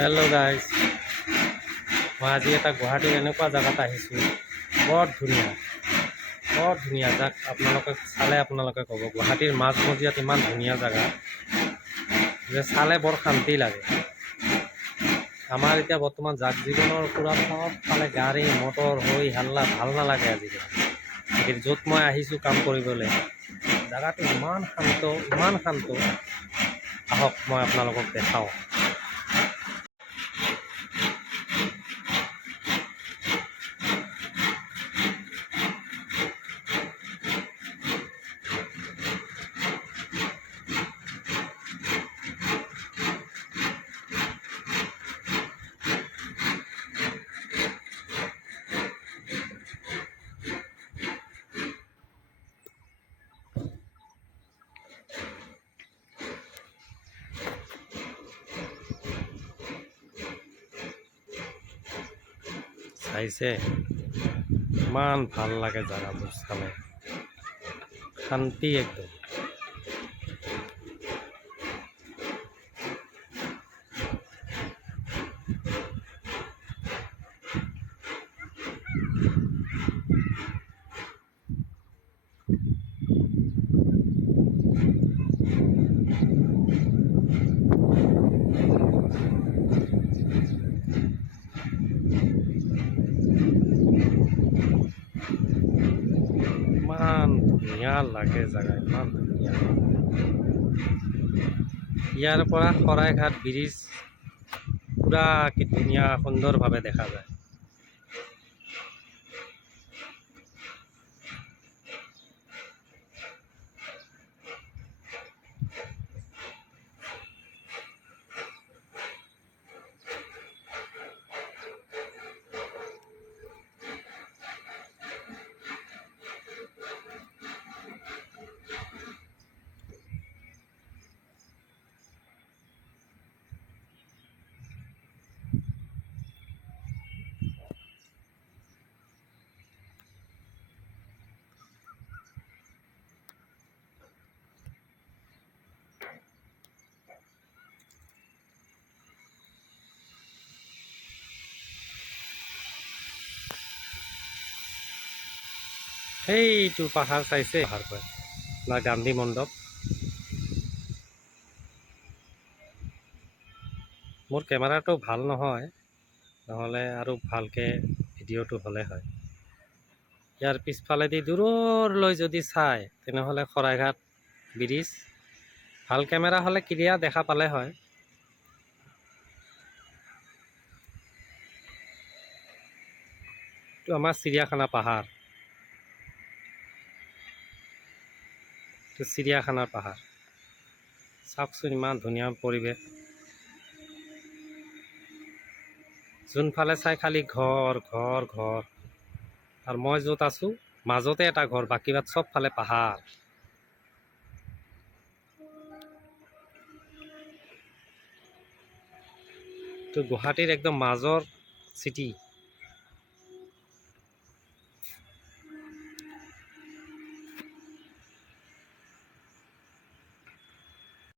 Hello' guys, মই আজি এটা গুৱাহাটীৰ এনেকুৱা জেগাত আহিছোঁ। বৰ ধুনীয়া যাক আপোনালোকে চালে আপোনালোকে ক'ব গুৱাহাটীৰ মাজমজিয়াত ইমান ধুনীয়া জেগা যে চালে বৰ শান্তি লাগে। আমাৰ এতিয়া বৰ্তমান জাক জীৱনৰ পূৰা চবফালে গাড়ী মটৰ হৈ হাল্লা ভাল নালাগে আজিকালি। য'ত মই আহিছোঁ কাম কৰিবলৈ, জেগাটো ইমান শান্ত। আহক মই আপোনালোকক দেখাওঁ। চাইছে ইমান ভাল লাগে জেগাবোৰ চালে, শান্তি একদম। ইমান ধুনীয়া লাগে জেগা, ইমান ধুনীয়া। ইয়াৰ পৰা শৰাইঘাট ব্ৰিজ পুৰা কি ধুনীয়া সুন্দৰভাৱে দেখা যায়। সেইটো পাহাৰ চাইছে, পাহাৰ কয় না গান্ধী মণ্ডপ। মোৰ কেমেৰাটো ভাল নহয়, নহ'লে আৰু ভালকৈ ভিডিঅ'টো হ'লে হয়। ইয়াৰ পিছফালেদি দূৰলৈ যদি চায় তেনেহ'লে শৰাইঘাট ব্ৰিজ। ভাল কেমেৰা হ'লে ক্লিয়াৰ দেখা পালে হয়। এইটো আমাৰ চিৰিয়াখানা পাহাৰ, এইটো চিৰিয়াখানাৰ পাহাৰ। চাওকচোন ইমান ধুনীয়া পৰিৱেশ। যোনফালে চাই খালি ঘৰ। আৰু মই য'ত আছোঁ মাজতে এটা ঘৰ, বাকী বাদ চবফালে পাহাৰ। তো গুৱাহাটীৰ একদম মাজৰ চিটি।